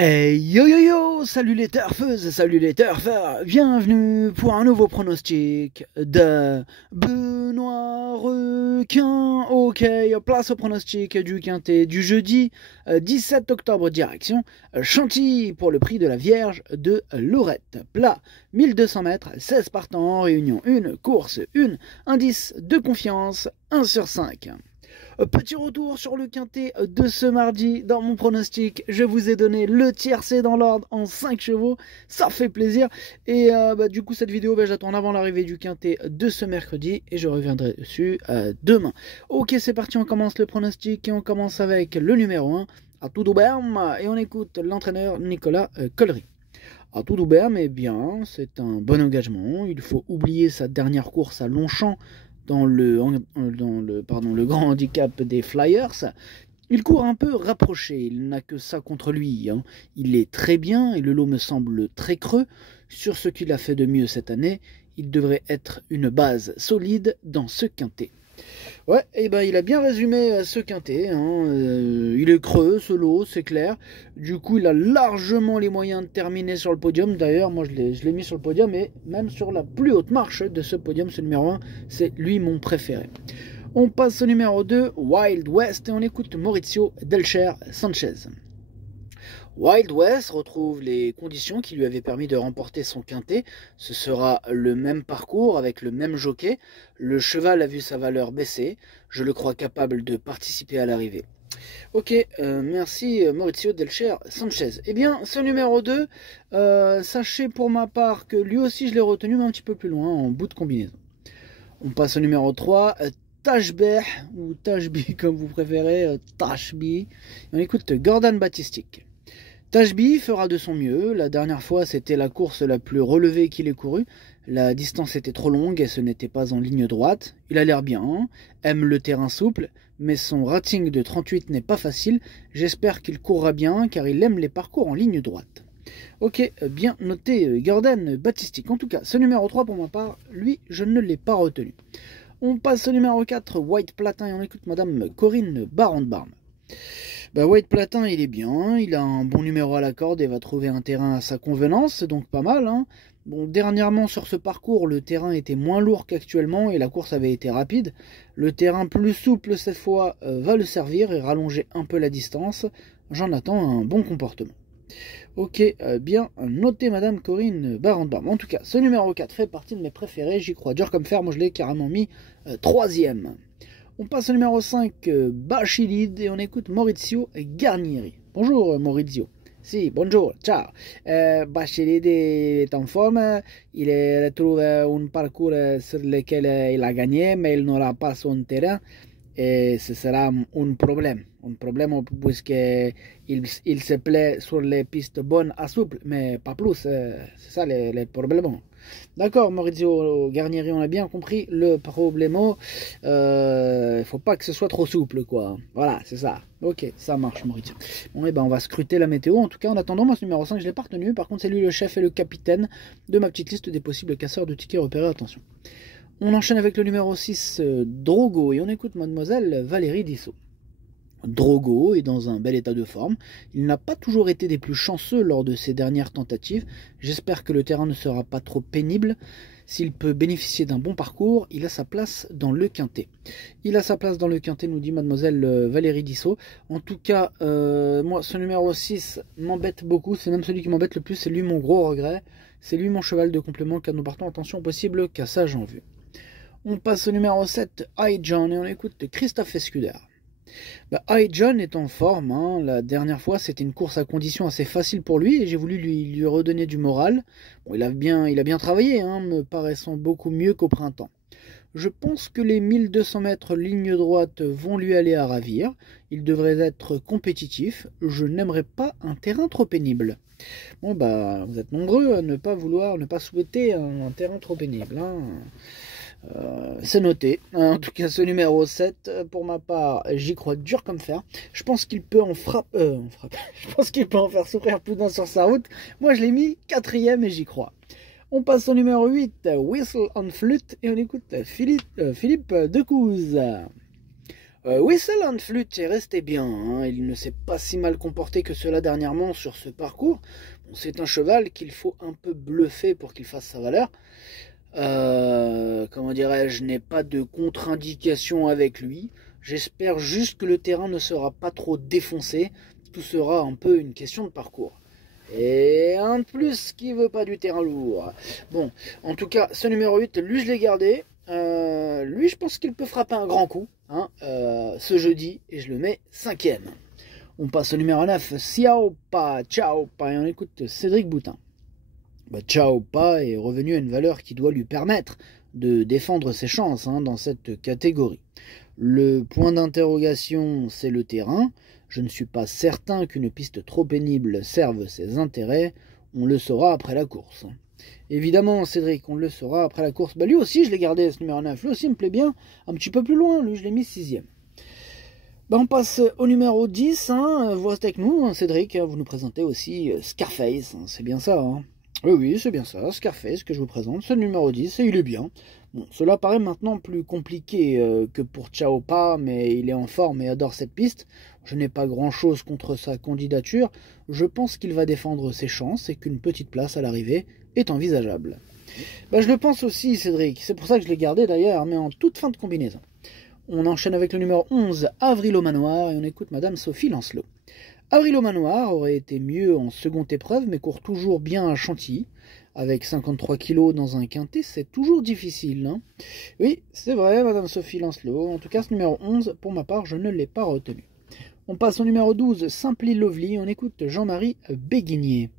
Hey yo yo yo, salut les turfeuses, salut les turfeurs, bienvenue pour un nouveau pronostic de Benoît Requin. Ok, place au pronostic du quintet du jeudi 17 octobre, direction Chantilly pour le prix de la Vierge de Lorette. Plat 1200 mètres, 16 partants en réunion 1, course 1, indice de confiance 1 sur 5. Petit retour sur le quintet de ce mardi. Dans mon pronostic, je vous ai donné le tiercé dans l'ordre en 5 chevaux. Ça fait plaisir. Et du coup, cette vidéo, j'attends avant l'arrivée du quintet de ce mercredi. Et je reviendrai dessus demain. Ok, c'est parti, on commence le pronostic. Et on commence avec le numéro 1, à Toudouberne. Et on écoute l'entraîneur Nicolas Collery. À Toudouberne, eh bien, c'est un bon engagement. Il faut oublier sa dernière course à Longchamp dans le grand handicap des Flyers. Il court un peu rapproché, il n'a que ça contre lui. Il est très bien et le lot me semble très creux. Sur ce qu'il a fait de mieux cette année, il devrait être une base solide dans ce quintet. Ouais, et il a bien résumé ce quintet. Il est creux, ce lot, c'est clair. Du coup, il a largement les moyens de terminer sur le podium. D'ailleurs, moi, je l'ai mis sur le podium et même sur la plus haute marche de ce podium, ce numéro 1, c'est lui mon préféré. On passe au numéro 2, Wild West, et on écoute Maurizio Delcher Sanchez. Wild West retrouve les conditions qui lui avaient permis de remporter son quintet. Ce sera le même parcours avec le même jockey. Le cheval a vu sa valeur baisser. Je le crois capable de participer à l'arrivée. Ok, merci Maurizio Delcher Sanchez. Eh bien, ce numéro 2, sachez pour ma part que lui aussi je l'ai retenu, mais un petit peu plus loin, en bout de combinaison. On passe au numéro 3, Tashbeh, ou Tashbi comme vous préférez, Tashbi. On écoute Gordon Batistic. Tashbi fera de son mieux. La dernière fois, c'était la course la plus relevée qu'il ait courue. La distance était trop longue et ce n'était pas en ligne droite. Il a l'air bien, aime le terrain souple, mais son rating de 38 n'est pas facile. J'espère qu'il courra bien car il aime les parcours en ligne droite. Ok, bien noté Gordon Batistic. En tout cas, ce numéro 3 pour ma part, lui, je ne l'ai pas retenu. On passe au numéro 4, White Platin, et on écoute Madame Corinne Barand-Barne. White Platin, il est bien, il a un bon numéro à la corde et va trouver un terrain à sa convenance, donc pas mal. Bon, dernièrement sur ce parcours, le terrain était moins lourd qu'actuellement et la course avait été rapide. Le terrain plus souple cette fois va le servir et rallonger un peu la distance. J'en attends un bon comportement. Ok, bien noté Madame Corinne Barand-Barne. En tout cas, ce numéro 4 fait partie de mes préférés, j'y crois dur comme fer, moi je l'ai carrément mis 3e. On passe au numéro 5, Bachilide, et on écoute Maurizio Garnieri. Bonjour Maurizio. Si, bonjour, ciao. Bachilide est en forme, il retrouve un parcours sur lequel il a gagné, mais il n'aura pas son terrain, et ce sera un problème. Un problème puisqu'il se plaît sur les pistes bonnes à souple, mais pas plus, c'est ça le problème. D'accord, Maurizio Garnieri, on a bien compris le problème. Faut pas que ce soit trop souple, quoi. Voilà, c'est ça. Ok, ça marche, Maurizio. Bon, on va scruter la météo. En tout cas, en attendant, moi, ce numéro 5, je l'ai pas retenu. Par contre, c'est lui le chef et le capitaine de ma petite liste des possibles casseurs de tickets repérés. Attention. On enchaîne avec le numéro 6, Drogo, et on écoute Mademoiselle Valérie Dissot. Drogo est dans un bel état de forme. Il n'a pas toujours été des plus chanceux lors de ses dernières tentatives. J'espère que le terrain ne sera pas trop pénible. S'il peut bénéficier d'un bon parcours, il a sa place dans le quintet. Il a sa place dans le quintet, nous dit Mademoiselle Valérie Dissot. En tout cas, moi, ce numéro 6 m'embête beaucoup. C'est même celui qui m'embête le plus. C'est lui mon gros regret. C'est lui mon cheval de complément car nous partons, attention, possible cassage en vue. On passe au numéro 7, High John, et on écoute Christophe Escuder. High John est en forme. La dernière fois, c'était une course à conditions assez facile pour lui et j'ai voulu lui redonner du moral. Bon, il a bien travaillé, me paraissant beaucoup mieux qu'au printemps. Je pense que les 1200 mètres ligne droite vont lui aller à ravir. Il devrait être compétitif. Je n'aimerais pas un terrain trop pénible. Bon, vous êtes nombreux à ne pas souhaiter un terrain trop pénible. C'est noté. En tout cas, ce numéro 7, pour ma part, j'y crois dur comme fer. Je pense qu'il peut en frapper. Je pense qu'il peut en faire souffrir plus d'un sur sa route. Moi, je l'ai mis 4e et j'y crois. On passe au numéro 8, Whistle on Flute, et on écoute Philippe Decouze. Whistle Flute est resté bien, hein. Il ne s'est pas si mal comporté que cela dernièrement sur ce parcours. Bon, c'est un cheval qu'il faut un peu bluffer pour qu'il fasse sa valeur. Comment dirais-je, je n'ai pas de contre-indication avec lui. J'espère juste que le terrain ne sera pas trop défoncé. Tout sera un peu une question de parcours. Et un de plus qui veut pas du terrain lourd. Bon, en tout cas, ce numéro 8, lui je l'ai gardé. Lui, je pense qu'il peut frapper un grand coup, hein, ce jeudi, et je le mets 5e. On passe au numéro 9, Ciao Pa, Ciao Pa, et on écoute Cédric Boutin. Ciao Pa est revenu à une valeur qui doit lui permettre de défendre ses chances, hein, dans cette catégorie. Le point d'interrogation, c'est le terrain. Je ne suis pas certain qu'une piste trop pénible serve ses intérêts. On le saura après la course. Évidemment, Cédric, on le saura après la course. Lui aussi, je l'ai gardé, ce numéro 9. Lui aussi, il me plaît bien. Un petit peu plus loin, lui, je l'ai mis 6e. On passe au numéro 10. Hein. Vous restez avec nous, hein, Cédric. Vous nous présentez aussi Scarface. Hein. C'est bien ça. Hein. Oui, c'est bien ça. Scarface que je vous présente. C'est le numéro 10 et il est bien. Bon, cela paraît maintenant plus compliqué que pour Ciao Pa, mais il est en forme et adore cette piste. Je n'ai pas grand-chose contre sa candidature. Je pense qu'il va défendre ses chances et qu'une petite place à l'arrivée est envisageable. Je le pense aussi, Cédric. C'est pour ça que je l'ai gardé d'ailleurs, mais en toute fin de combinaison. On enchaîne avec le numéro 11, Avril au Manoir, et on écoute Madame Sophie Lancelot. Avril au Manoir aurait été mieux en seconde épreuve, mais court toujours bien à Chantilly. Avec 53 kg dans un quintet, c'est toujours difficile. Hein. Oui, c'est vrai, Madame Sophie Lancelot. En tout cas, ce numéro 11, pour ma part, je ne l'ai pas retenu. On passe au numéro 12, Simply Lovely. On écoute Jean-Marie Béguinier.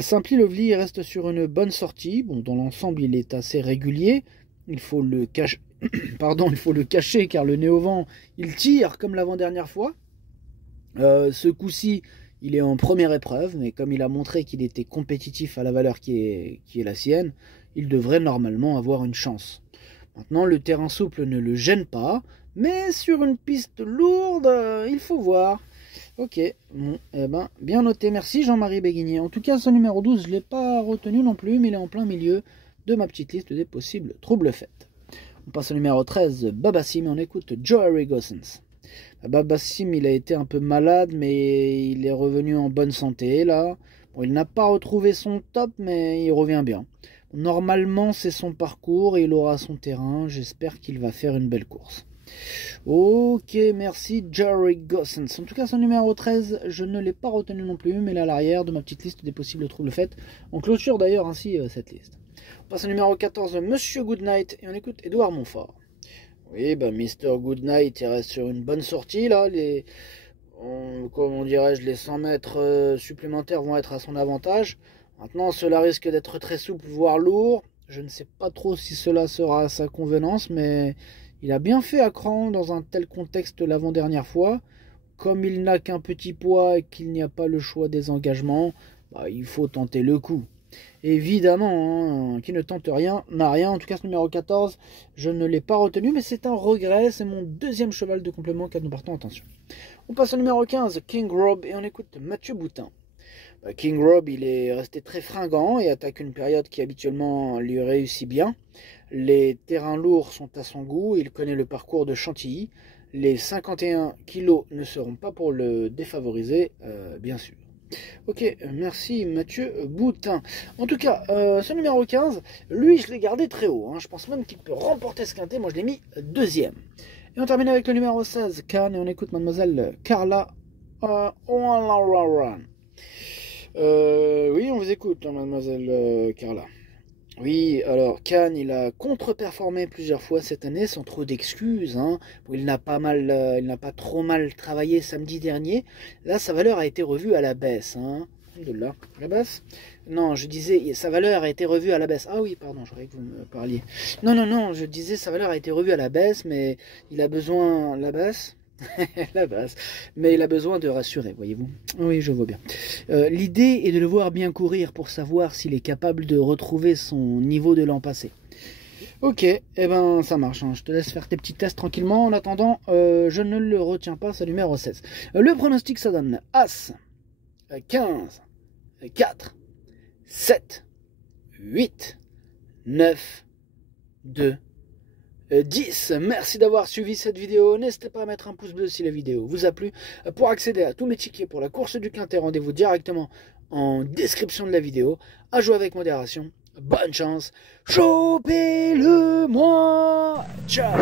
Simply Lovely reste sur une bonne sortie. Bon, dans l'ensemble, il est assez régulier. Il faut le cacher. Il faut le cacher car le nez au vent, il tire comme l'avant-dernière fois. Ce coup-ci, il est en première épreuve, mais comme il a montré qu'il était compétitif à la valeur qui est la sienne, il devrait normalement avoir une chance. Maintenant, le terrain souple ne le gêne pas, mais sur une piste lourde, il faut voir. Ok, bon, bien noté, merci Jean-Marie Béguinier. En tout cas, ce numéro 12, je ne l'ai pas retenu non plus, mais il est en plein milieu de ma petite liste des possibles troubles faits. On passe au numéro 13, Babassim, et on écoute Joey Gossens. Babassim, il a été un peu malade, mais il est revenu en bonne santé, là. Bon, il n'a pas retrouvé son top, mais il revient bien. Normalement, c'est son parcours et il aura son terrain. J'espère qu'il va faire une belle course. Ok, merci Joey Gossens. En tout cas, son numéro 13, je ne l'ai pas retenu non plus, mais il est à l'arrière de ma petite liste des possibles troubles faits. On clôture d'ailleurs ainsi cette liste. On passe au numéro 14, Monsieur Goodnight, et on écoute Édouard Montfort. Oui, Mr. Goodnight, il reste sur une bonne sortie, là. Comment dirais-je, les 100 mètres supplémentaires vont être à son avantage. Maintenant, cela risque d'être très souple, voire lourd. Je ne sais pas trop si cela sera à sa convenance, mais il a bien fait à cran dans un tel contexte l'avant-dernière fois. Comme il n'a qu'un petit poids et qu'il n'y a pas le choix des engagements, il faut tenter le coup. Évidemment, hein, qui ne tente rien n'a rien. En tout cas, ce numéro 14, je ne l'ai pas retenu, mais c'est un regret. C'est mon deuxième cheval de complément car nous partons en tension. On passe au numéro 15, King Rob, et on écoute Mathieu Boutin. King Rob, il est resté très fringant et attaque une période qui habituellement lui réussit bien. Les terrains lourds sont à son goût, il connaît le parcours de Chantilly. Les 51 kilos ne seront pas pour le défavoriser, bien sûr. Ok, merci Mathieu Boutin. En tout cas, ce numéro 15, lui je l'ai gardé très haut. Hein. Je pense même qu'il peut remporter ce quintet. Moi je l'ai mis deuxième. Et on termine avec le numéro 16, Cannes, et on écoute mademoiselle Carla. Oui, on vous écoute, hein, mademoiselle Carla. Oui, alors Cannes, il a contre-performé plusieurs fois cette année sans trop d'excuses. Hein. Bon, il n'a pas trop mal travaillé samedi dernier. Là, sa valeur a été revue à la baisse. Hein. De là, la baisse. Non, je disais, sa valeur a été revue à la baisse. Ah oui, pardon, j'aurais que vous me parliez. Non, je disais, sa valeur a été revue à la baisse, mais il a besoin... La baisse la base. Mais il a besoin de rassurer, voyez-vous. Oui, je vois bien. L'idée est de le voir bien courir pour savoir s'il est capable de retrouver son niveau de l'an passé. Ok, ça marche. Hein. Je te laisse faire tes petits tests tranquillement. En attendant, je ne le retiens pas, c'est numéro 16. Le pronostic, ça donne As, 15, 4, 7, 8, 9, 2, 10. Merci d'avoir suivi cette vidéo. N'hésitez pas à mettre un pouce bleu si la vidéo vous a plu. Pour accéder à tous mes tickets pour la course du Quintet, rendez-vous directement en description de la vidéo. À jouer avec modération. Bonne chance. Chopez-le moi. Ciao.